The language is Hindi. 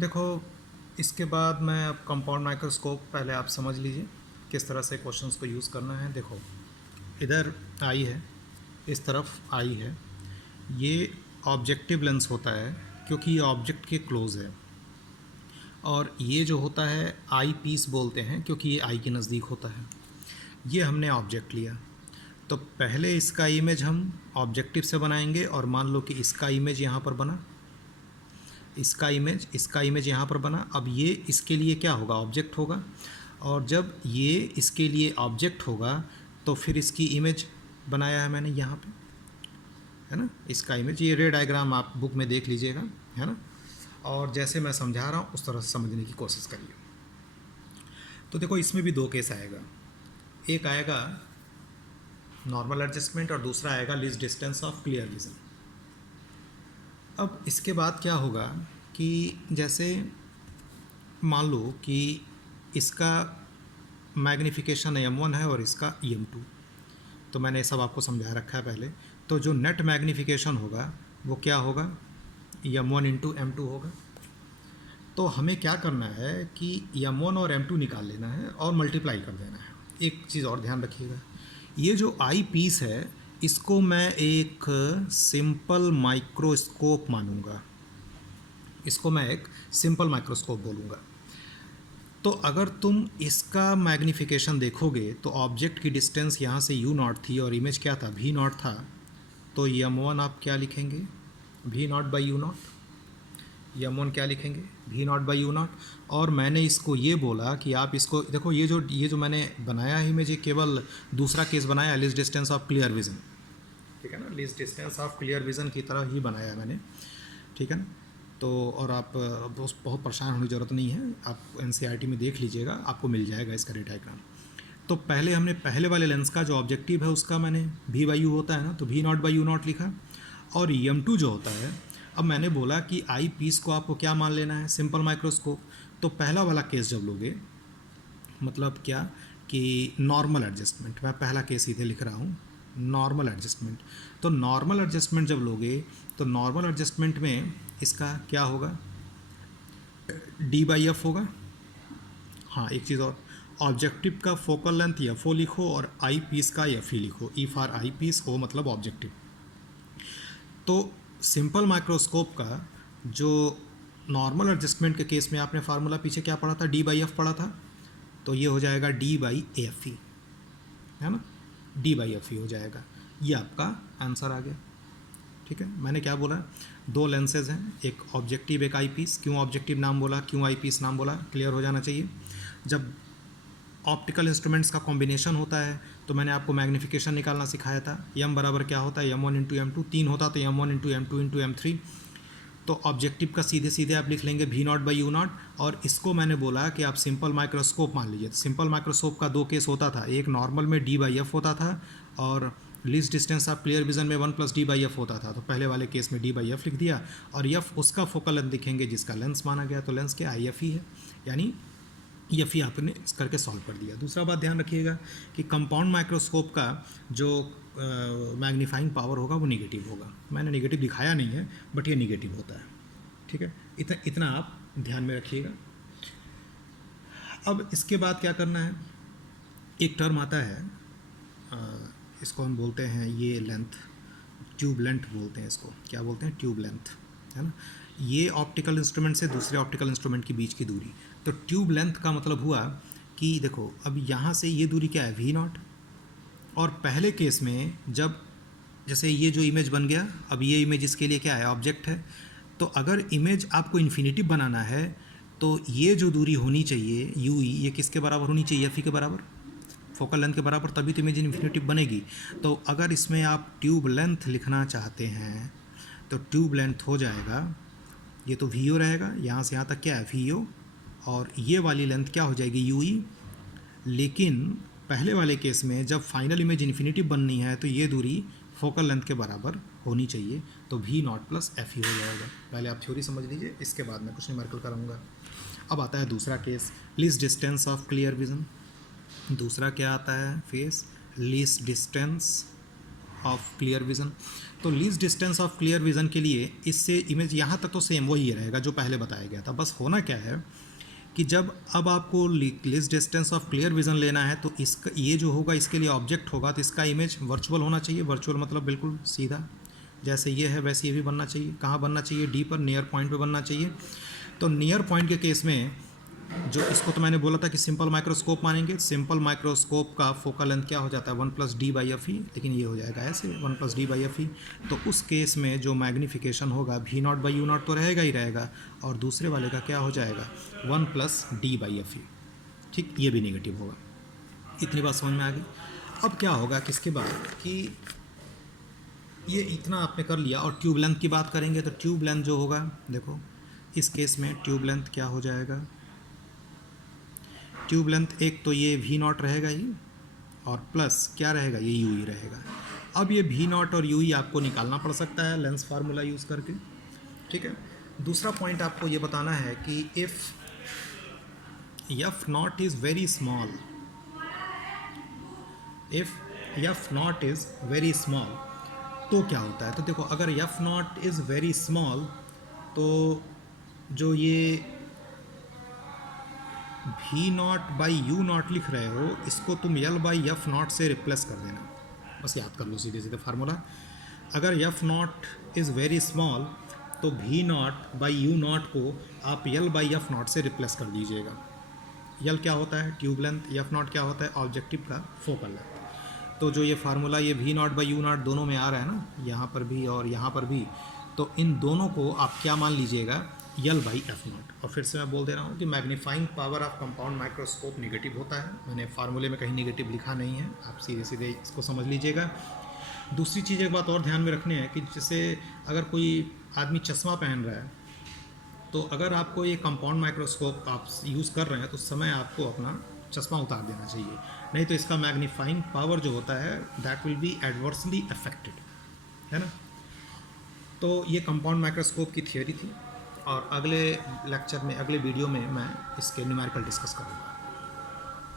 देखो, इसके बाद मैं अब कंपाउंड माइक्रोस्कोप पहले आप समझ लीजिए किस तरह से क्वेश्चंस को यूज़ करना है। देखो, इधर आई है, इस तरफ आई है, ये ऑब्जेक्टिव लेंस होता है क्योंकि ये ऑब्जेक्ट के क्लोज है। और ये जो होता है आई पीस बोलते हैं क्योंकि ये आई के नज़दीक होता है। ये हमने ऑब्जेक्ट लिया, तो पहले इसका इमेज हम ऑब्जेक्टिव से बनाएंगे और मान लो कि इसका इमेज यहाँ पर बना, इसका इमेज यहाँ पर बना। अब ये इसके लिए क्या होगा, ऑब्जेक्ट होगा। और जब ये इसके लिए ऑब्जेक्ट होगा तो फिर इसकी इमेज बनाया है मैंने यहाँ पे, है ना, इसका इमेज। ये रे डायग्राम आप बुक में देख लीजिएगा, है ना। और जैसे मैं समझा रहा हूँ उस तरह से समझने की कोशिश करिए। तो देखो, इसमें भी दो केस आएगा, एक आएगा नॉर्मल एडजस्टमेंट और दूसरा आएगा least distance of clear vision. अब इसके बाद क्या होगा कि जैसे मान लो कि इसका मैग्नीफिकेशन M1 है और इसका M2, तो मैंने सब आपको समझा रखा है पहले। तो जो नेट मैग्नीफिकेशन होगा वो क्या होगा, M1 इंटू M2 होगा। तो हमें क्या करना है कि M1 और M2 निकाल लेना है और मल्टीप्लाई कर देना है। एक चीज़ और ध्यान रखिएगा, ये जो आई पीस है इसको मैं एक सिंपल माइक्रोस्कोप मानूंगा, इसको मैं एक सिंपल माइक्रोस्कोप बोलूँगा। तो अगर तुम इसका मैग्नीफिकेशन देखोगे तो ऑब्जेक्ट की डिस्टेंस यहाँ से U0 थी और इमेज क्या था, V0 था। तो M1 आप क्या लिखेंगे, V0 बाई U0। M1 क्या लिखेंगे, V0 बाई U0। और मैंने इसको ये बोला कि आप इसको देखो, ये जो मैंने बनाया है इमेज, ये केवल दूसरा केस बनाया, least distance of clear vision, ठीक है ना, least distance of clear vision की तरह ही बनाया मैंने, ठीक है ना। तो और आप बहुत परेशान होने की ज़रूरत नहीं है, आप NCERT में देख लीजिएगा, आपको मिल जाएगा इसका रे डायग्राम। तो पहले हमने पहले वाले लेंस का जो ऑब्जेक्टिव है उसका मैंने V बाई U होता है ना, तो V0 बाई U0 लिखा। और M2 जो होता है, अब मैंने बोला कि आई पीस को आपको क्या मान लेना है, सिंपल माइक्रोस्कोप। तो पहला वाला केस जब लोगे, मतलब क्या कि नॉर्मल एडजस्टमेंट, मैं पहला केस सीधे लिख रहा हूँ, नॉर्मल एडजस्टमेंट। तो नॉर्मल एडजस्टमेंट जब लोगे तो नॉर्मल एडजस्टमेंट में इसका क्या होगा, D बाई एफ होगा। हाँ, एक चीज़ और, ऑब्जेक्टिव का फोकल लेंथ FO लिखो और आई पीस का FE लिखो, E for eye piece, O मतलब ऑब्जेक्टिव। तो सिंपल माइक्रोस्कोप का जो नॉर्मल एडजस्टमेंट के केस में आपने फार्मूला पीछे क्या पढ़ा था, D बाई एफ पढ़ा था। तो ये हो जाएगा D बाई FE, है ना, D बाई FE हो जाएगा। ये आपका आंसर आ गया, ठीक है। मैंने क्या बोला, दो लेंसेज हैं, एक ऑब्जेक्टिव एक आई पीस। क्यों ऑब्जेक्टिव नाम बोला, क्यों आई पीस नाम बोला, क्लियर हो जाना चाहिए। जब ऑप्टिकल इंस्ट्रूमेंट्स का कॉम्बिनेशन होता है तो मैंने आपको मैग्नीफिकेशन निकालना सिखाया था, M बराबर क्या होता है, M1 इंटू M2, 3 होता तो M1 into M2 into M3। तो ऑब्जेक्टिव का सीधे सीधे आप लिख लेंगे V0 बाई U0। और इसको मैंने बोला कि आप सिंपल माइक्रोस्कोप मान लीजिए। सिंपल माइक्रोस्कोप का दो केस होता था, एक नॉर्मल में D बाई एफ होता था और least distance of clear vision में 1 प्लस D बाई एफ होता था। तो पहले वाले केस में D बाई एफ लिख दिया और F उसका फोकल लेंथ दिखेंगे जिसका लेंस माना गया, तो लेंस क्या IFE है, यानी FE आपने इस करके सॉल्व कर दिया। दूसरा बात ध्यान रखिएगा कि कंपाउंड माइक्रोस्कोप का जो मैग्नीफाइंग पावर होगा वो निगेटिव होगा। मैंने निगेटिव दिखाया नहीं है बट ये निगेटिव होता है, ठीक है। इतना आप ध्यान में रखिएगा। अब इसके बाद क्या करना है, एक टर्म आता है, इसको हम बोलते हैं ये लेंथ, ट्यूब लेंथ बोलते हैं इसको, क्या बोलते हैं, ट्यूब लेंथ, है ना। ये ऑप्टिकल इंस्ट्रूमेंट से दूसरे ऑप्टिकल इंस्ट्रूमेंट के बीच की दूरी। तो ट्यूब लेंथ का मतलब हुआ कि देखो, अब यहाँ से ये दूरी क्या है, V0। और पहले केस में जब जैसे ये जो इमेज बन गया, अब ये इमेज इसके लिए क्या है, ऑब्जेक्ट है। तो अगर इमेज आपको इन्फिनिटी बनाना है तो ये जो दूरी होनी चाहिए UE, ये किसके बराबर होनी चाहिए, FE के बराबर, फोकल लेंथ के बराबर, तभी तो इमेज इन्फिनिटी बनेगी। तो अगर इसमें आप ट्यूब लेंथ लिखना चाहते हैं तो ट्यूब लेंथ हो जाएगा, ये तो VO रहेगा, यहाँ से यहाँ तक क्या है VO, और ये वाली लेंथ क्या हो जाएगी UE। लेकिन पहले वाले केस में जब फाइनल इमेज इन्फिनिटी बननी है तो ये दूरी फोकल लेंथ के बराबर होनी चाहिए, तो V0 प्लस FE हो जाएगा। पहले आप थ्योरी समझ लीजिए, इसके बाद मैं कुछ न्यूमेरिकल कराऊंगा। अब आता है दूसरा case, least distance of clear vision. दूसरा क्या आता है face, least distance of clear vision. तो least distance of clear vision के लिए इससे इमेज यहाँ तक तो सेम वही रहेगा जो पहले बताया गया था। बस होना क्या है कि जब अब आपको least distance of clear vision लेना है तो इसका ये जो होगा इसके लिए ऑब्जेक्ट होगा, तो इसका इमेज वर्चुअल होना चाहिए। वर्चुअल मतलब बिल्कुल सीधा, जैसे ये है वैसे ये भी बनना चाहिए। कहाँ बनना चाहिए? डी पर, नियर पॉइंट पे बनना चाहिए। तो नियर पॉइंट के केस में जो इसको तो मैंने बोला था कि सिंपल माइक्रोस्कोप मानेंगे। सिंपल माइक्रोस्कोप का फोकल लेंथ क्या हो जाता है? 1+d/f_e, लेकिन ये हो जाएगा ऐसे 1+d/f_e। तो उस केस में जो मैग्नीफिकेशन होगा V0/u0 तो रहेगा ही रहेगा, और दूसरे वाले का क्या हो जाएगा? 1+d/f_e। ठीक, ये भी नेगेटिव होगा। इतनी बात समझ में आ गई। अब क्या होगा कि इसके बाद कि ये इतना आपने कर लिया, और ट्यूब लेंथ की बात करेंगे तो ट्यूब लेंथ जो होगा, देखो इस केस में ट्यूब लेंथ क्या हो जाएगा? ट्यूब लेंथ एक तो ये V0 रहेगा ही, और प्लस क्या रहेगा? ये यू ही रहेगा। अब ये V0 और यू ही आपको निकालना पड़ सकता है लेंस फार्मूला यूज़ करके। ठीक है। दूसरा पॉइंट आपको ये बताना है कि if f0 is very small, if f0 is very small तो क्या होता है? तो देखो, अगर f0 इज़ वेरी स्मॉल तो जो ये V0/u0 लिख रहे हो इसको तुम L/f0 से रिप्लेस कर देना। बस याद कर लो सीधे सीधे फार्मूला। अगर f0 इज़ वेरी स्मॉल तो V0/u0 को आप L/f0 से रिप्लेस कर दीजिएगा। L क्या होता है? Tube length. f0 क्या होता है? ऑब्जेक्टिव का फोकल लेंथ। तो जो ये फार्मूला ये V0/u0 दोनों में आ रहा है ना, यहाँ पर भी और यहाँ पर भी, तो इन दोनों को आप क्या मान लीजिएगा? L/f0। और फिर से मैं बोल दे रहा हूँ कि magnifying power of compound microscope negative होता है। मैंने फार्मूले में कहीं नेगेटिव लिखा नहीं है, आप सीधे सीधे इसको समझ लीजिएगा। दूसरी चीज़ एक बात और ध्यान में रखनी है कि जैसे अगर कोई आदमी चश्मा पहन रहा है तो अगर आपको ये कंपाउंड माइक्रोस्कोप आप यूज़ कर रहे हैं तो उस समय आपको अपना चश्मा उतार देना चाहिए, नहीं तो इसका मैग्नीफाइंग पावर जो होता है that will be adversely affected, है ना। तो ये कंपाउंड माइक्रोस्कोप की थियोरी थी, और अगले लेक्चर में, अगले वीडियो में मैं इसके न्यूमेरिकल डिस्कस करूँगा।